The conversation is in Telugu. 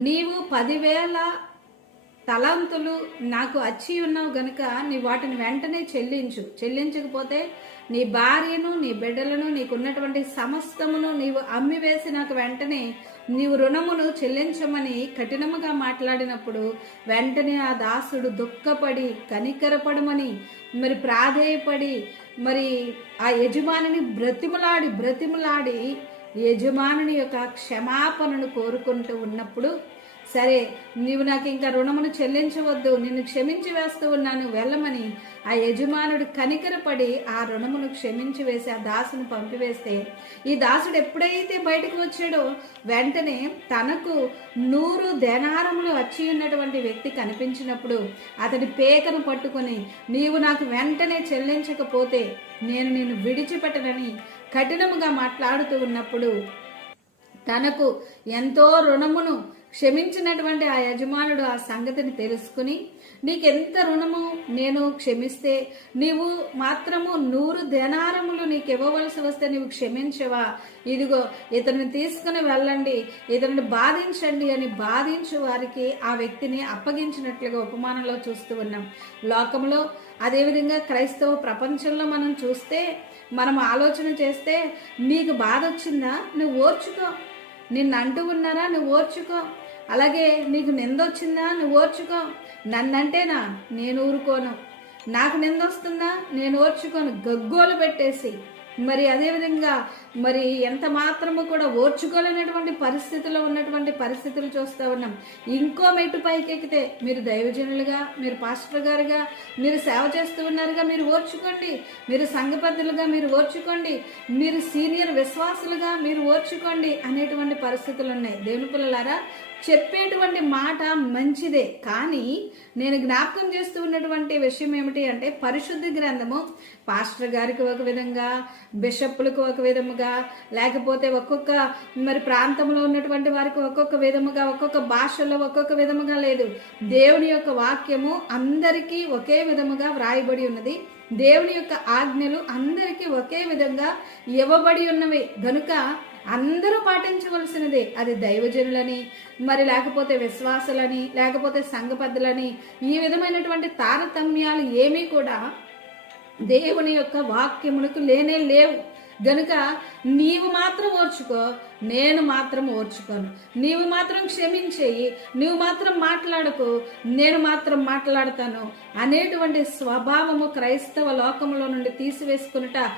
నీవు పదివేల తలంతులు నాకు అచ్చి ఉన్నావు గనుక నీ వాటిని వెంటనే చెల్లించు. చెల్లించకపోతే నీ భార్యను నీ బిడ్డలను నీకున్నటువంటి సమస్తమును నీవు అమ్మివేసి నాకు వెంటనే నీవు రుణమును చెల్లించమని కఠినముగా మాట్లాడినప్పుడు వెంటనే ఆ దాసుడు దుఃఖపడి కనికరపడమని మరి ప్రాధేయపడి మరి ఆ యజమానిని బ్రతిమలాడి బ్రతిమలాడి యజమానుని యొక్క క్షమాపణను కోరుకుంటూ ఉన్నప్పుడు సరే నీవు నాకు ఇంకా రుణమును చెల్లించవద్దు. నిన్ను క్షమించి వేస్తూ ఉన్నాను వెళ్ళమని. ఆ యజమానుడు కనికరపడి ఆ రుణమును క్షమించి వేసి ఆ దాసును పంపివేస్తే. ఈ దాసుడు ఎప్పుడైతే బయటకు వచ్చాడో వెంటనే తనకు నూరు దేనారములు వచ్చి ఉన్నటువంటి వ్యక్తి కనిపించినప్పుడు అతడి పేకను పట్టుకొని నీవు నాకు వెంటనే చెల్లించకపోతే నేను నిన్ను విడిచిపెట్టనని కఠినముగా మాట్లాడుతూ ఉన్నప్పుడు తనకు ఎంతో రుణమును క్షమించినటువంటి ఆ యజమానుడు ఆ సంగతిని తెలుసుకుని నీకెంత రుణము నేను క్షమిస్తే నీవు మాత్రము నూరు ధనారములు నీకు ఇవ్వవలసి వస్తే నీవు క్షమించవా? ఇదిగో ఇతన్ని తీసుకుని వెళ్ళండి ఇతన్ని బాధించండి అని బాధించు వారికి ఆ వ్యక్తిని అప్పగించినట్లుగా ఉపమానంలో చూస్తూ ఉన్నాం. లోకంలో అదేవిధంగా క్రైస్తవ ప్రపంచంలో మనం చూస్తే మనం ఆలోచన చేస్తే నీకు బాధ వచ్చిందా నువ్వు ఓర్చుకో. నిన్ను అంటూ ఉన్నారా నువ్వు ఓర్చుకో. అలాగే నీకు నిందొచ్చిందా? నువ్వు ఓర్చుకో. నన్నంటేనా? నేను ఊరుకోను. నాకు నిందొస్తుందా? నేను ఓర్చుకోను. గగ్గోలు పెట్టేసి. మరి అదేవిధంగా మరి ఎంత మాత్రము కూడా ఓర్చుకోలేనటువంటి పరిస్థితిలో ఉన్నటువంటి పరిస్థితులు చూస్తూ ఉన్నాం. ఇంకో మెట్టు పైకెక్కితే మీరు దైవజనులుగా మీరు పాస్టర్ గారుగా మీరు సేవ చేస్తూ ఉన్నారుగా మీరు ఓర్చుకోండి. మీరు సంఘపద్ధులుగా మీరు ఓర్చుకోండి. మీరు సీనియర్ విశ్వాసులుగా మీరు ఓర్చుకోండి అనేటువంటి పరిస్థితులు ఉన్నాయి. దేవుని పిల్లలారా చెప్పేటువంటి మాట మంచిదే. కానీ నేను జ్ఞాపకం చేస్తూ ఉన్నటువంటి విషయం ఏమిటి అంటే పరిశుద్ధ గ్రంథము పాస్టర్ గారికి ఒక విధంగా బిషప్పులకు ఒక విధముగా లేకపోతే ఒక్కొక్క మరి ప్రాంతంలో ఉన్నటువంటి వారికి ఒక్కొక్క విధముగా ఒక్కొక్క భాషలో ఒక్కొక్క విధముగా లేదు. దేవుని యొక్క వాక్యము అందరికీ ఒకే విధముగా వ్రాయబడి ఉన్నది. దేవుని యొక్క ఆజ్ఞలు అందరికీ ఒకే విధంగా ఇవ్వబడి ఉన్నవి. గనుక అందరూ పాటించవలసినదే. అది దైవజనులని మరి లేకపోతే విశ్వాసులని లేకపోతే సంఘ పెద్దలని ఈ విధమైనటువంటి తారతమ్యాలు ఏమీ కూడా దేవుని యొక్క వాక్యములకు లేనే లేవు. గనుక నీవు మాత్రం ఓర్చుకో నేను మాత్రం ఓర్చుకోను. నీవు మాత్రం క్షమించేయి నీవు మాత్రం మాట్లాడకు నేను మాత్రం మాట్లాడతాను అనేటువంటి స్వభావము క్రైస్తవ లోకములో నుండి తీసివేసుకునుట